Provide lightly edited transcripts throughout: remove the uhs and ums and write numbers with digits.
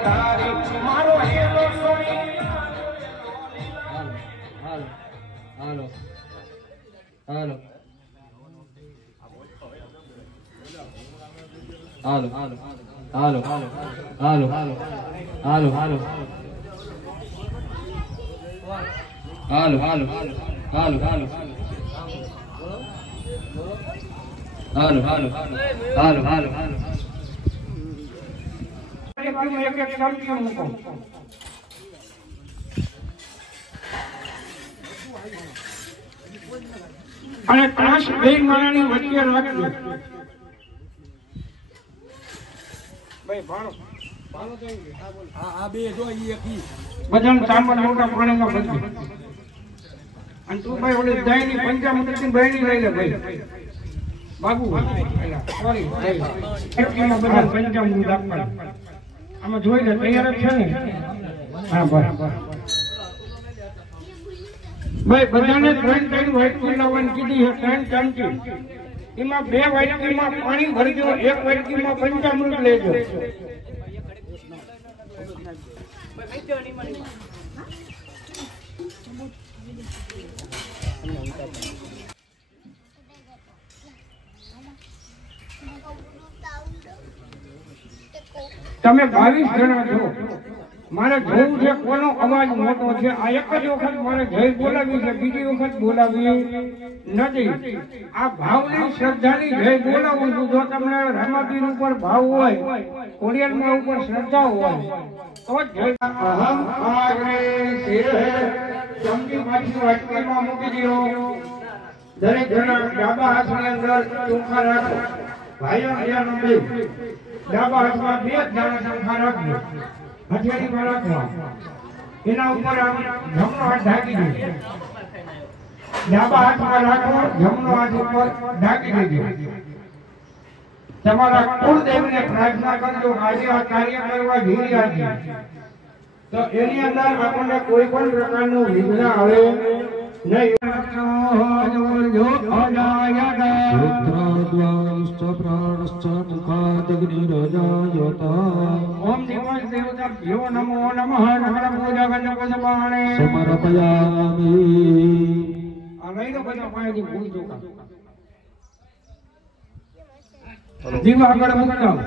ધારી મારો હેલો સોની હાલો હાલો હાલો હાલો હાલો હાલો હાલો હાલો હાલો હાલો હાલો હાલો હાલો હાલો હાલો હાલો હાલો હાલો એક એક ચમચી મૂકો અને ત્રાસ બે માળાની વચ્ચે રાખજો ભાઈ ભાણો આ બે જો એક બધાને સામાન મોટા પાણીમાં ભરજો અને તું ભાઈ ઓલી દહીંની પંચામૃતની બહેણી લઈ લે ભાઈ બાબુ સોરી બધા પંચામૃત આપવાનું આમાં જોઈ લે તૈયાર જ છે ને હા બરાબર ભાઈ બધાને ત્રણ ત્રણ વાટકી લાવવાની કીધી છે ત્રણ ચમચી એમાં બે વાટકીમાં પાણી ભરજો એક વાટકીમાં પંચામૃત લેજો તમે 22 જણા છો મારે જોવું છે કોનો અવાજ મોટો છે આ એક જ વખત મારે જય બોલાવી છે બીજી વખત બોલાવી નથી આ ભાવની શ્રદ્ધાની જય બોલાવું છું જો તમને રામાપીર ઉપર ભાવ હોય કોડિયાલમાં ઉપર શ્રદ્ધા હોય તો જ જય અહમ આગ્રે શિર ચમકી પાછી વાટકીમાં મૂકી દો દરેક જણા ડાબા હાથની અંદર ચોખા રાખો ભાઈઓ બહેનો બે ડાબા હાથમાં બે દાણા ચોખા રાખજો હથેળીમાં રાખવા એના ઉપર આમ જમણો હાથ ઢાંકી દેજો ડાબા હાથમાં રાખો જમણો હાથ ઉપર ઢાંકી દેજો તમારા કુળદેવને પ્રાર્થના કરજો આજે આ કાર્ય કરવા જઈ રહ્યા છીએ તો એની અંદર આપણને કોઈ પણ પ્રકારનું વિઘ્ન આવે નહીં ओम देवाय देवताभ्यो नमो नमः नमः पूजा गणपतपाणे समर्पयामि आलैनो बजा पायेથી ભૂલ જોકા દીવા આગળ મૂકતા ઓમ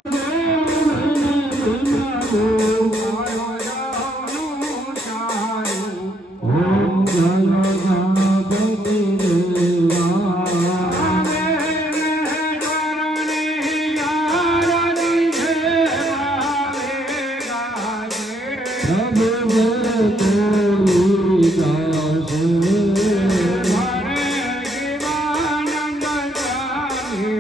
જય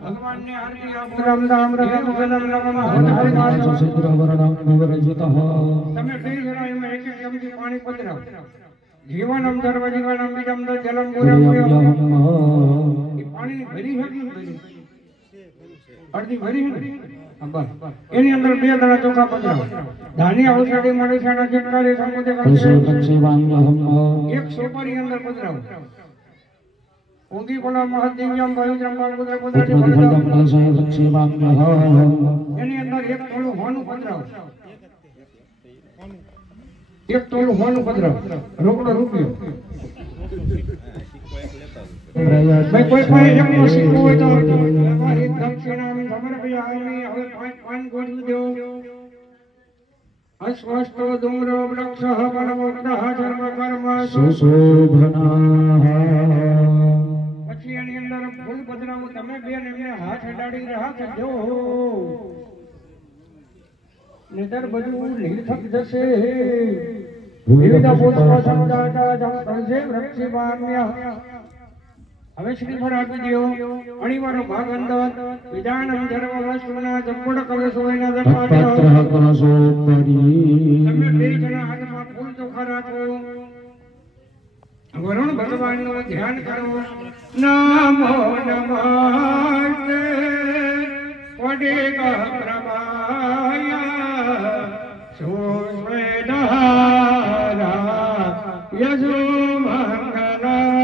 भगवान ने आरती आपको राम राम राम राम તમે ફરી જરા એમાં એક એક ચમચી પાણી પધરાવો જીવનમ સર્વજીવનમ બીજમ જલમ ગુરમ એ પાણી ભરી હતી અડધી ભરી હતી બસ એની અંદર 2 દાણા ચોખા પધરાવો ધાની ઔષધિ મનુષ્યના ચિત્કારે સમુદ્ર એક સોપારી અંદર પધરાવો ઊંધી કોલા મહદિવ્યમ પવિત્રમ બાળપુત્ર પુત્રથી એની અંદર એક તોલું હોનું પધરાવો એક તોલું હોનું પધરાવો રોકડો રૂપિયો ભાઈ કોઈ પણ એમનો શીખવું હોય તો એક દક્ષિણા સમર્પયામિ હવે 5 ગોઠવી દો અસ્વસ્તો ધૂમ્રો વૃક્ષઃ પરમોક્તઃ સર્વ કર્મ સુશોભનાઃ પછી એની અંદર ફૂલ પધરાવો તમે બેન એમને હાથ અડાડી રાખજો નહીતર બધું નિર્થક જશે વિવિધ પુષ્પ સમજાતા જમ કરશે વૃક્ષી પામ્ય હવે શ્રીફળ આપી દો અણીવાળો ભાગ અંદર વિધાનમ ધર્મ વસ્તુના જંબુડ કલશો એના દરપાડ્યો તમે 2 જણા હાથમાં ફૂલ ચોખા રાખો વરુણ ભગવાનનું ધ્યાન કરો નમો નમસ્તે વડેગા પ્રભાયા સુસ્વેદહારા યજો મંગલાય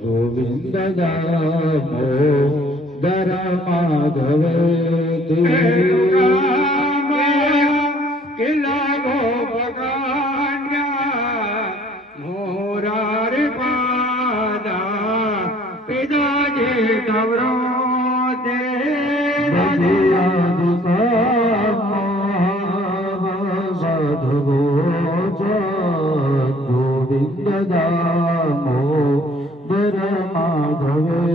गोविंद दामो दर माधवे किला गोपकान्या मोरार पादा पिता जे कवरो दे गोविंद दामो दर माधवे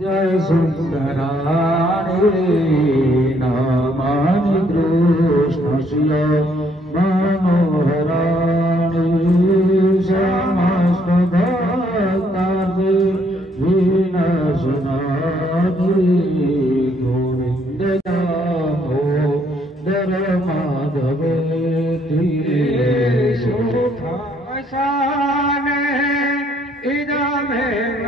जय सुंदराणी नामानि कृष्णस्य मनोहराणि समस्तभक्तानि विनशनानि गोविन्द दामो दर माधवेति सुखावसाने इदमेव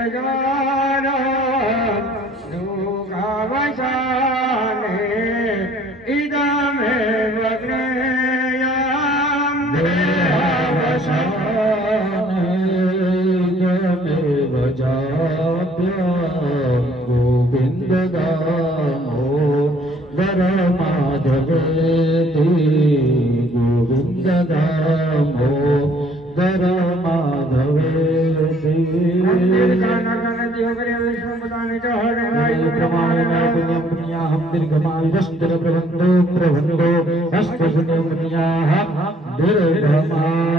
गोविंद दामो दर माधवेति गोविंद दामो दर माधवेति हम दीर्घमायुष्टर प्रबंधो अस्त पुण्यपुण्याः दीर्घमायुरस्तु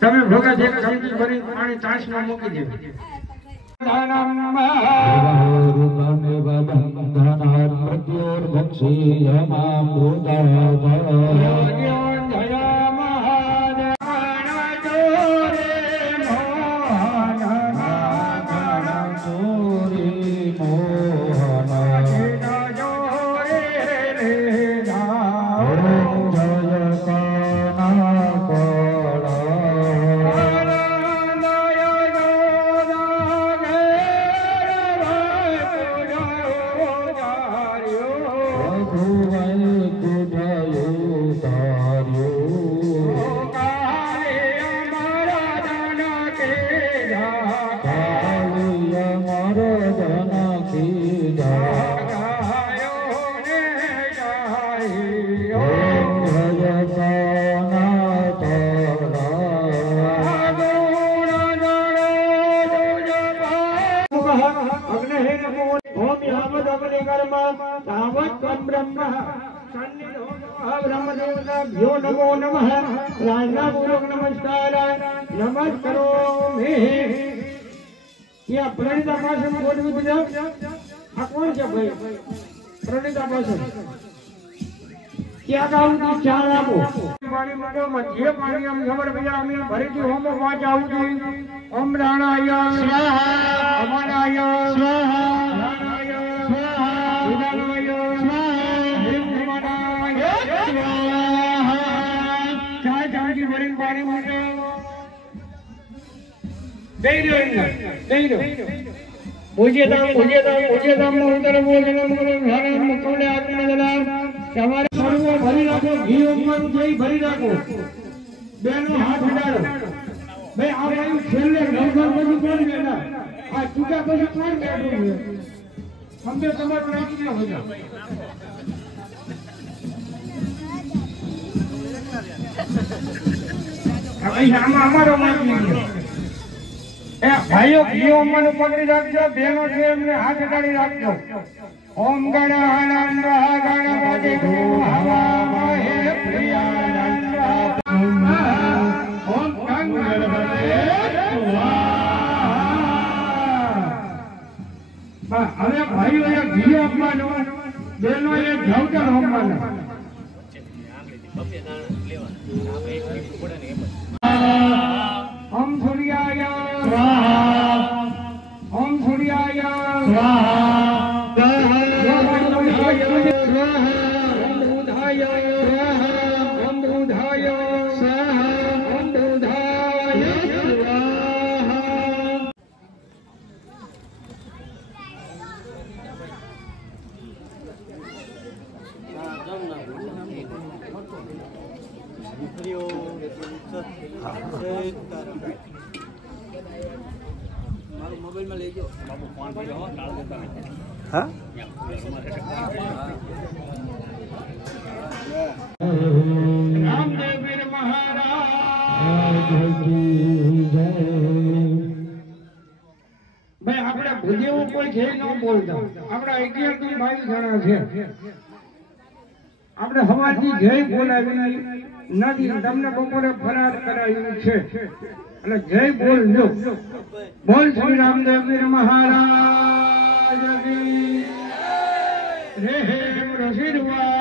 તમે ભગત એક ચમચી ભરી પાણી તાસમાં મૂકી દેવું नमो नमः राजनापूर्वक नमस्कार नमस्कारो या प्रणिता पासन बोलवी तुझा हा कोण છે ભાઈ પ્रणिता પાसन क्या गाऊं की चार आपो पानी मंडो मध्य पानी हम खबर भैया हम भरी थी होमो पांच आऊं ओम राणाय स्वाहा अमनाय स्वाहा राणाय स्वाहा उदानाय स्वाहा हिमनाय स्वाहा चार चांदी भरी पानी मंडो दे दो मुझे दाम उधर बोलने मुझे घर मुकोले आत्मा जलाल તમારે સર્વો ભરી રાખો ઘી ઉપમાનું જઈ ભરી રાખો બેનો હાથ ઉડાડો ભાઈ આ વાયુ છેલ્લે ઘર બધું કોણ બેઠા આ ચૂકા પછી કોણ બેઠું છે સમજે તમારું નાખી દો બધા ભાઈ આમાં અમારો માગી એ ભાઈઓ ઘી ઉપમાનું પકડી રાખજો બેનો છે એમને હાથ ઉડાડી રાખજો ओम गणानंद गणपति हवामहे प्रियानंद ओम गणपति स्वाहा હવે ભાઈઓ એ ઘી આપવાનો બેનો એ જવતર આપવાનો ઓમ સૂર્યાય સ્વાહા ओम सूर्याय स्वाहा मोबाइल में ले जाओ बाबू फोन पे हो डाल देता है हां रामदेव वीर महाराज की जय भाई આપણે ભુજેવું કોઈ છે ન બોલતા આપડા 11 થી 22 જણા છે આપણે હવાથી જય બોલાવી નથી તમને બપોરે ફરાર કરાયું છે એટલે જય બોલજો બોલ શ્રી રામદેવ વીર મહારાજ કી રે રસિરવા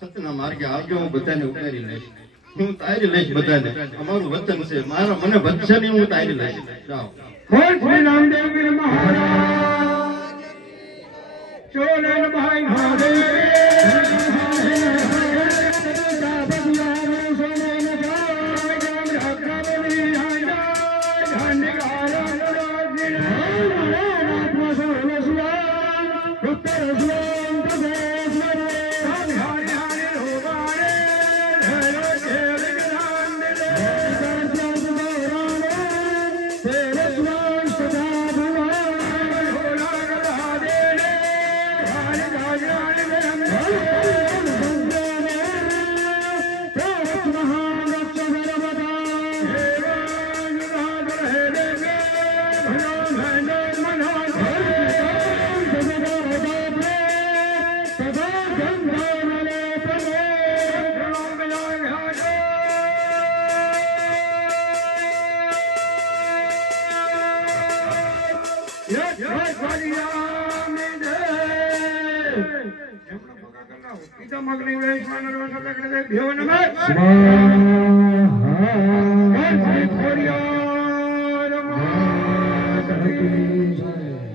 સતના માર્ગે આવજો, હું બધાને ઉતારી લઈશ, હું તારી લઈશ બધાને. અમારું વચન છે, મારા મને વધશે નહીં, હું તારી લઈશ. જાઓ. શ્રી રામદેવ મહારાજ ચોલન ભાઈ મહાદેવ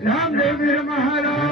રામદેવ મહારાજ